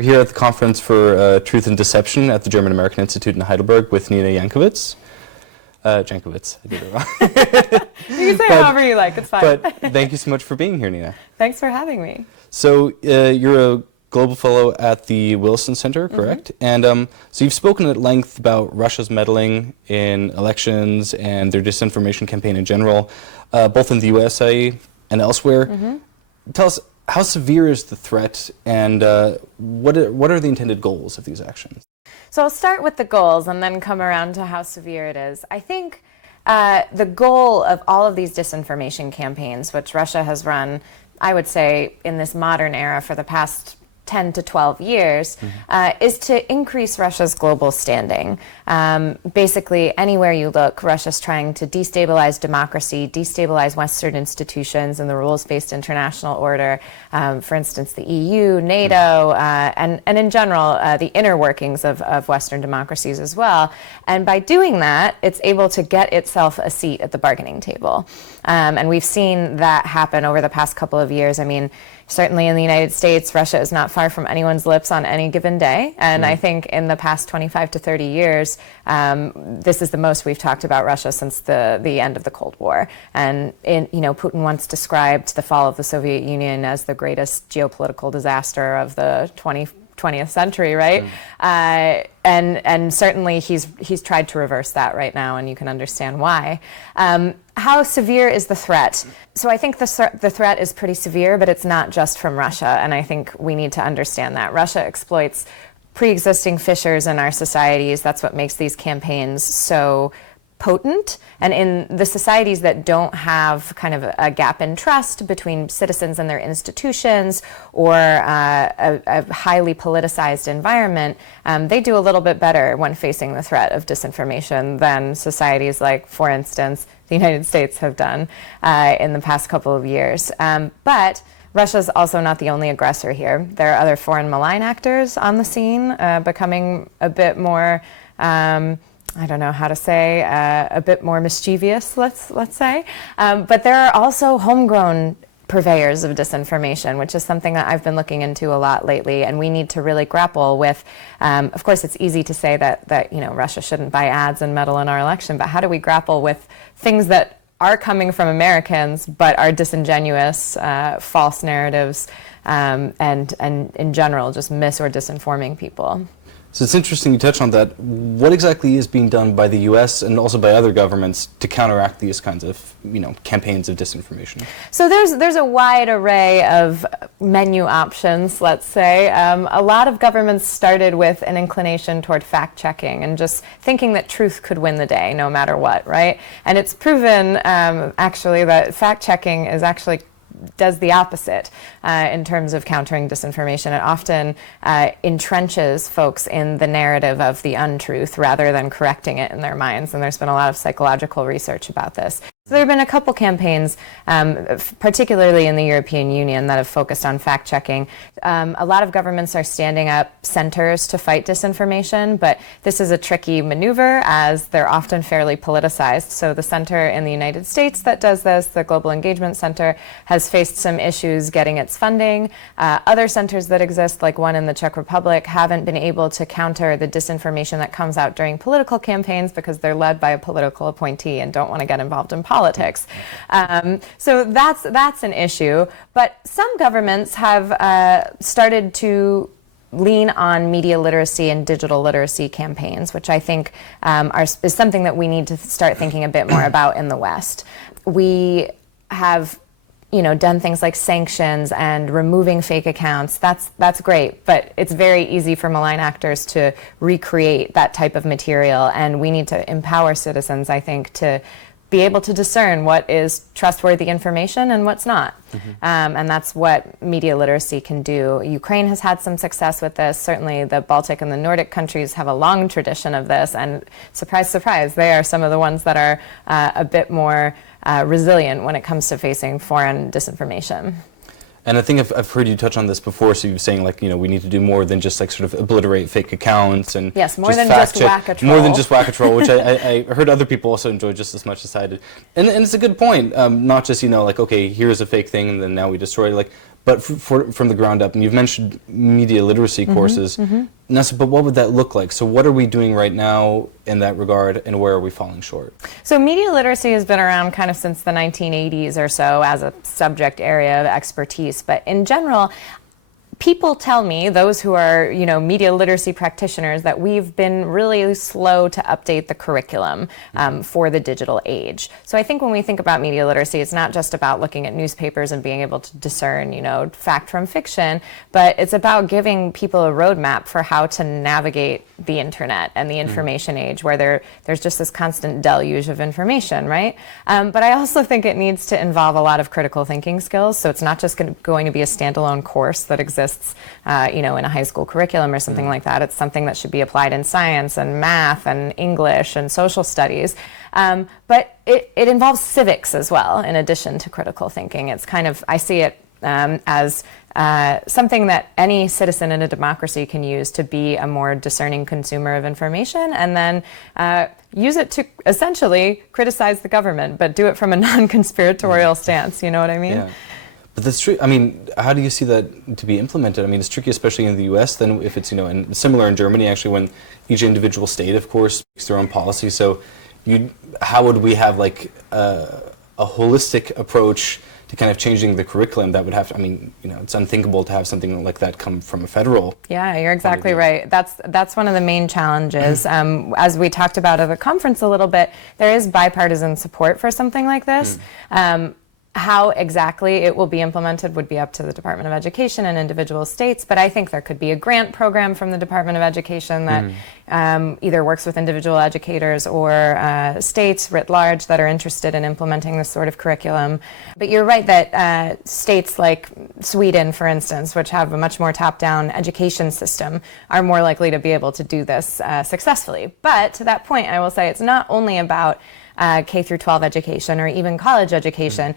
We're here at the Conference for Truth and Deception at the German-American Institute in Heidelberg with Nina Jankowicz. Jankowicz, I did it wrong. You can say however you like, it's fine. But thank you so much for being here, Nina. Thanks for having me. So you're a global fellow at the Wilson Center, correct? And so you've spoken at length about Russia's meddling in elections and their disinformation campaign in general, both in the USA and elsewhere. Tell us, how severe is the threat, and what are the intended goals of these actions? So I'll start with the goals and then come around to how severe it is. I think the goal of all of these disinformation campaigns, which Russia has run, I would say, in this modern era for the past 10 to 12 years, is to increase Russia's global standing. Basically, anywhere you look, Russia's trying to destabilize democracy, destabilize Western institutions and the rules-based international order, for instance, the EU, NATO, and in general, the inner workings of Western democracies as well. And by doing that, it's able to get itself a seat at the bargaining table. And we've seen that happen over the past couple of years. I mean, certainly in the United States, Russia is not far from anyone's lips on any given day. And I think in the past 25 to 30 years, this is the most we've talked about Russia since the end of the Cold War. And Putin once described the fall of the Soviet Union as the greatest geopolitical disaster of the 20th century, right? And certainly he's tried to reverse that right now, and you can understand why. How severe is the threat? So I think the threat is pretty severe, but it's not just from Russia, and I think we need to understand that. Russia exploits pre-existing fissures in our societies. That's what makes these campaigns so potent. And in the societies that don't have kind of a gap in trust between citizens and their institutions, or a highly politicized environment, they do a little bit better when facing the threat of disinformation than societies like, for instance, the United States have done in the past couple of years. But Russia's also not the only aggressor here. There are other foreign malign actors on the scene, becoming a bit more I don't know how to say, a bit more mischievous, let's say. But there are also homegrown purveyors of disinformation, which is something that I've been looking into a lot lately, and we need to really grapple with. Of course, it's easy to say that Russia shouldn't buy ads and meddle in our election, but how do we grapple with things that are coming from Americans but are disingenuous, false narratives, and in general just mis or disinforming people? So it's interesting you touch on that. What exactly is being done by the U.S. and also by other governments to counteract these kinds of, campaigns of disinformation? So there's a wide array of menu options, let's say. A lot of governments started with an inclination toward fact-checking and just thinking that truth could win the day no matter what, right? And it's proven, actually, that fact-checking does the opposite in terms of countering disinformation. It often entrenches folks in the narrative of the untruth rather than correcting it in their minds. And there's been a lot of psychological research about this. So there have been a couple campaigns, particularly in the European Union, that have focused on fact-checking. A lot of governments are standing up centers to fight disinformation, but this is a tricky maneuver as they're often fairly politicized. So the center in the United States that does this, the Global Engagement Center, has faced some issues getting its funding. Other centers that exist, like one in the Czech Republic, haven't been able to counter the disinformation that comes out during political campaigns because they're led by a political appointee and don't want to get involved in politics. So that's an issue. But some governments have started to lean on media literacy and digital literacy campaigns, which I think is something that we need to start thinking a bit more about in the West. We have done things like sanctions and removing fake accounts. That's great, but it's very easy for malign actors to recreate that type of material, and we need to empower citizens, I think, to be able to discern what is trustworthy information and what's not. And that's what media literacy can do. Ukraine has had some success with this. Certainly the Baltic and the Nordic countries have a long tradition of this, and surprise, surprise, they are some of the ones that are a bit more resilient when it comes to facing foreign disinformation. And I think I've heard you touch on this before, so you're saying, we need to do more than just, sort of obliterate fake accounts and yes, more than just whack a troll. More than just whack a troll, which I heard other people also enjoy just as much as I did. And it's a good point, not just, okay, here's a fake thing and then now we destroy it, but from the ground up. And you've mentioned media literacy courses. Now, but what would that look like? So what are we doing right now in that regard, and where are we falling short? So media literacy has been around kind of since the 1980s or so as a subject area of expertise. But in general, people tell me, those who are, media literacy practitioners, that we've been really slow to update the curriculum for the digital age. So I think when we think about media literacy, it's not just about looking at newspapers and being able to discern, fact from fiction, but it's about giving people a roadmap for how to navigate the internet and the information age, where there's just this constant deluge of information, right? But I also think it needs to involve a lot of critical thinking skills. So it's not just going to be a standalone course that exists in a high school curriculum or something like that. It's something that should be applied in science and math and English and social studies. But it involves civics as well, in addition to critical thinking. It's kind of, I see it as something that any citizen in a democracy can use to be a more discerning consumer of information, and then use it to essentially criticize the government, but do it from a non-conspiratorial stance. You know what I mean? Yeah. But that's true. I mean, how do you see that to be implemented? I mean, it's tricky, especially in the U.S. Then, if it's and similar in Germany, actually, when each individual state, of course, makes their own policy. So, how would we have like a holistic approach to kind of changing the curriculum? That would have to. I mean, it's unthinkable to have something like that come from a federal. Yeah, you're exactly right. That's one of the main challenges. As we talked about at the conference a little bit, there is bipartisan support for something like this. How exactly it will be implemented would be up to the Department of Education and individual states, but I think there could be a grant program from the Department of Education that either works with individual educators or states writ large that are interested in implementing this sort of curriculum. But you're right that states like Sweden, for instance, which have a much more top-down education system, are more likely to be able to do this successfully. But to that point, I will say it's not only about K through 12 education or even college education.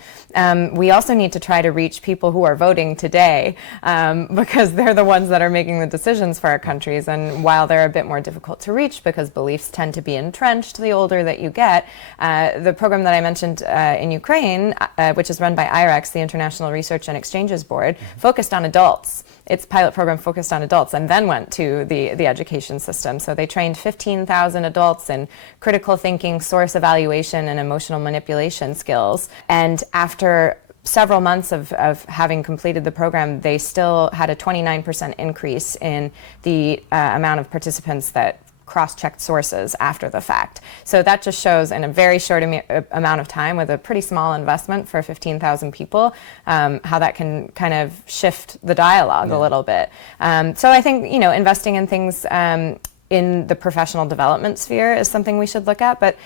We also need to try to reach people who are voting today, because they're the ones that are making the decisions for our countries. And while they're a bit more difficult to reach because beliefs tend to be entrenched the older that you get, the program that I mentioned in Ukraine, which is run by IREX, the International Research and Exchanges Board, focused on adults. Its pilot program focused on adults and then went to the education system. So they trained 15,000 adults in critical thinking, source evaluation, and emotional manipulation skills. And after several months of having completed the program, they still had a 29% increase in the amount of participants that cross-checked sources after the fact. So that just shows in a very short amount of time, with a pretty small investment for 15,000 people, how that can kind of shift the dialogue a little bit. So I think, investing in things in the professional development sphere is something we should look at. But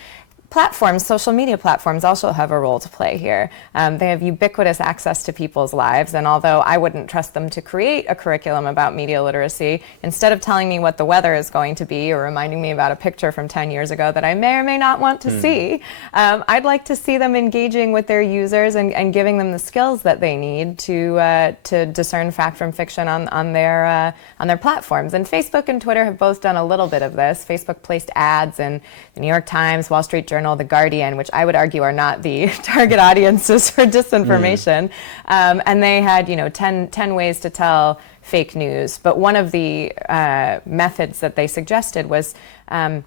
platforms, social media platforms, also have a role to play here. They have ubiquitous access to people's lives, and although I wouldn't trust them to create a curriculum about media literacy, instead of telling me what the weather is going to be or reminding me about a picture from 10 years ago that I may or may not want to see, I'd like to see them engaging with their users and giving them the skills that they need to discern fact from fiction on their platforms. And Facebook and Twitter have both done a little bit of this. Facebook placed ads in the New York Times, Wall Street Journal, The Guardian, which I would argue are not the target audiences for disinformation. And they had, 10 ways to tell fake news. But one of the methods that they suggested was, and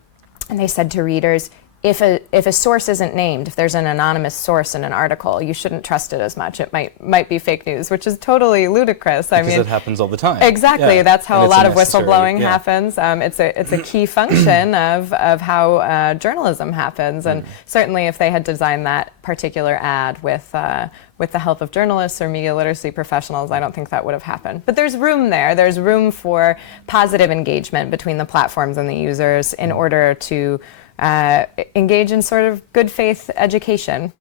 they said to readers, if a source isn't named, if there's an anonymous source in an article, you shouldn't trust it as much. It might be fake news, which is totally ludicrous. Because it happens all the time. Exactly. Yeah. That's how and a lot of whistleblowing happens. It's a key function of how journalism happens. And certainly if they had designed that particular ad with the help of journalists or media literacy professionals, I don't think that would have happened. But there's room there. There's room for positive engagement between the platforms and the users in order to engage in sort of good faith education.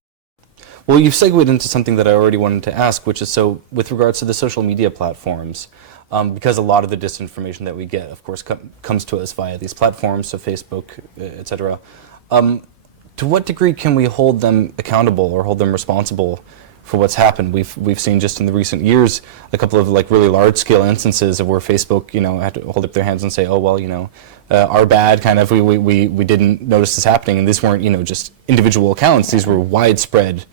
Well, you've segued into something that I already wanted to ask, which is, so with regards to the social media platforms, because a lot of the disinformation that we get, of course, comes to us via these platforms, so Facebook, etc. To what degree can we hold them accountable or hold them responsible for what's happened? We've seen just in the recent years a couple of like really large-scale instances of where Facebook, had to hold up their hands and say, oh well, our bad, kind of, we didn't notice this happening, and these weren't just individual accounts. These were widespread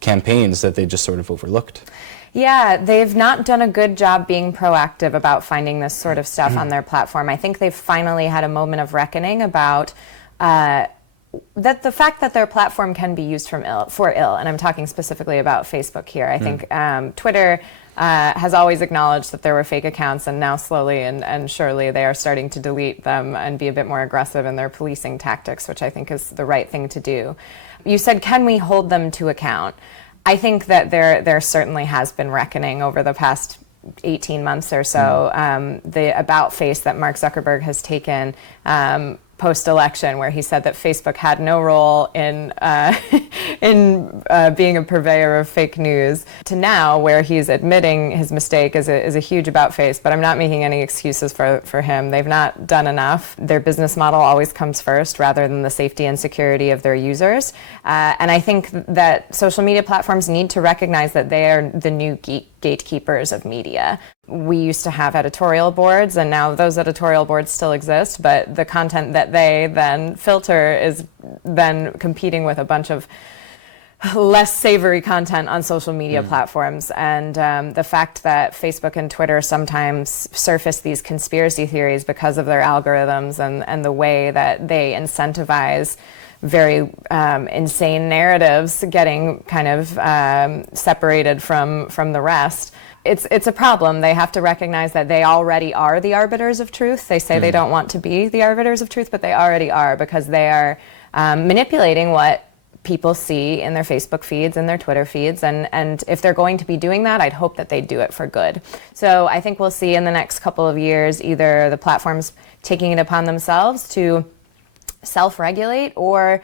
campaigns that they just sort of overlooked. Yeah, they've not done a good job being proactive about finding this sort of stuff on their platform. I think they've finally had a moment of reckoning about that the fact that their platform can be used for ill, and I'm talking specifically about Facebook here. I think Twitter has always acknowledged that there were fake accounts, and now slowly and surely they are starting to delete them and be a bit more aggressive in their policing tactics, which I think is the right thing to do. You said, can we hold them to account? I think that there certainly has been reckoning over the past 18 months or so. The about face that Mark Zuckerberg has taken post-election, where he said that Facebook had no role in being a purveyor of fake news, to now where he's admitting his mistake is a huge about face. But I'm not making any excuses for him. They've not done enough. Their business model always comes first, rather than the safety and security of their users. And I think that social media platforms need to recognize that they are the new gatekeepers of media. We used to have editorial boards, and now those editorial boards still exist, but the content that they then filter is then competing with a bunch of less savory content on social media platforms. And the fact that Facebook and Twitter sometimes surface these conspiracy theories because of their algorithms and the way that they incentivize very insane narratives getting kind of separated from the rest. It's a problem. They have to recognize that they already are the arbiters of truth. They say they don't want to be the arbiters of truth, but they already are, because they are manipulating what people see in their Facebook feeds and their Twitter feeds. And if they're going to be doing that, I'd hope that they do it for good. So I think we'll see in the next couple of years either the platforms taking it upon themselves to self-regulate, or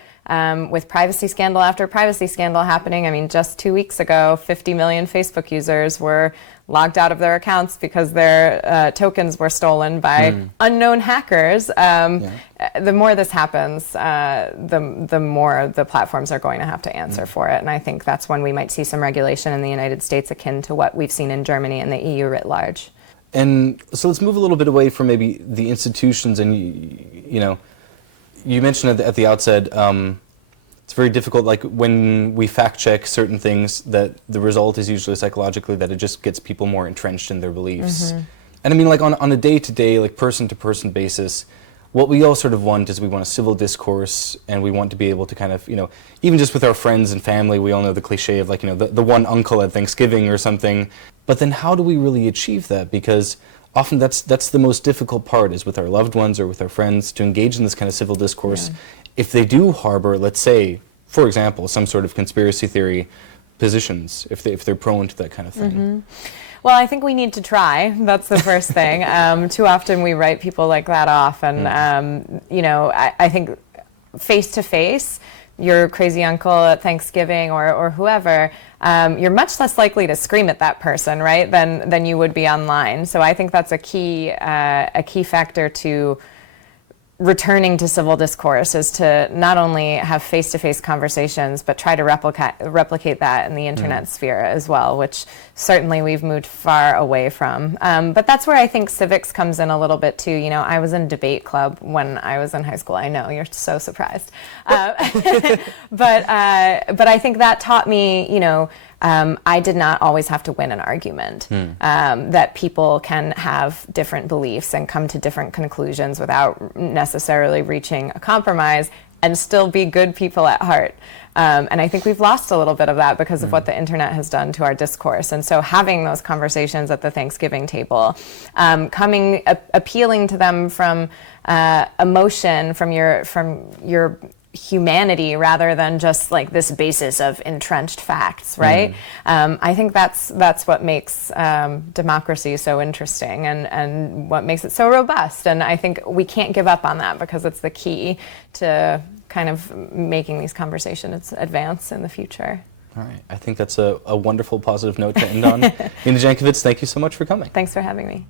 with privacy scandal after privacy scandal happening. I mean, just 2 weeks ago, 50 million Facebook users were logged out of their accounts because their tokens were stolen by unknown hackers. The more this happens, the more the platforms are going to have to answer for it. And I think that's when we might see some regulation in the United States akin to what we've seen in Germany and the EU writ large. And so let's move a little bit away from maybe the institutions. And you mentioned at the outset, it's very difficult, like when we fact check certain things, that the result is usually psychologically that it just gets people more entrenched in their beliefs. And I mean, like on a day-to-day, like person-to-person basis, what we all sort of want is we want a civil discourse, and we want to be able to kind of, even just with our friends and family, we all know the cliche of like, the one uncle at Thanksgiving or something. But then how do we really achieve that? Because often that's the most difficult part, is with our loved ones or with our friends, to engage in this kind of civil discourse. If they do harbor, let's say, for example, some sort of conspiracy theory positions, if they're prone to that kind of thing. Well, I think we need to try. That's the first thing. Too often we write people like that off, and I think face-to-face, your crazy uncle at Thanksgiving or whoever, you're much less likely to scream at that person, right, than you would be online. So I think that's a key factor to returning to civil discourse, is to not only have face-to-face conversations, but try to replicate that in the internet sphere as well, which certainly we've moved far away from. But that's where I think civics comes in a little bit too. I was in debate club when I was in high school. I know, you're so surprised. But I think that taught me, I did not always have to win an argument, that people can have different beliefs and come to different conclusions without necessarily reaching a compromise and still be good people at heart. And I think we've lost a little bit of that because of what the internet has done to our discourse. And so having those conversations at the Thanksgiving table, appealing to them from emotion, from your humanity, rather than just like this basis of entrenched facts, right? I think that's what makes democracy so interesting, and what makes it so robust. And I think we can't give up on that, because it's the key to kind of making these conversations advance in the future. All right. I think that's a wonderful positive note to end on. Nina Jankowicz, thank you so much for coming. Thanks for having me.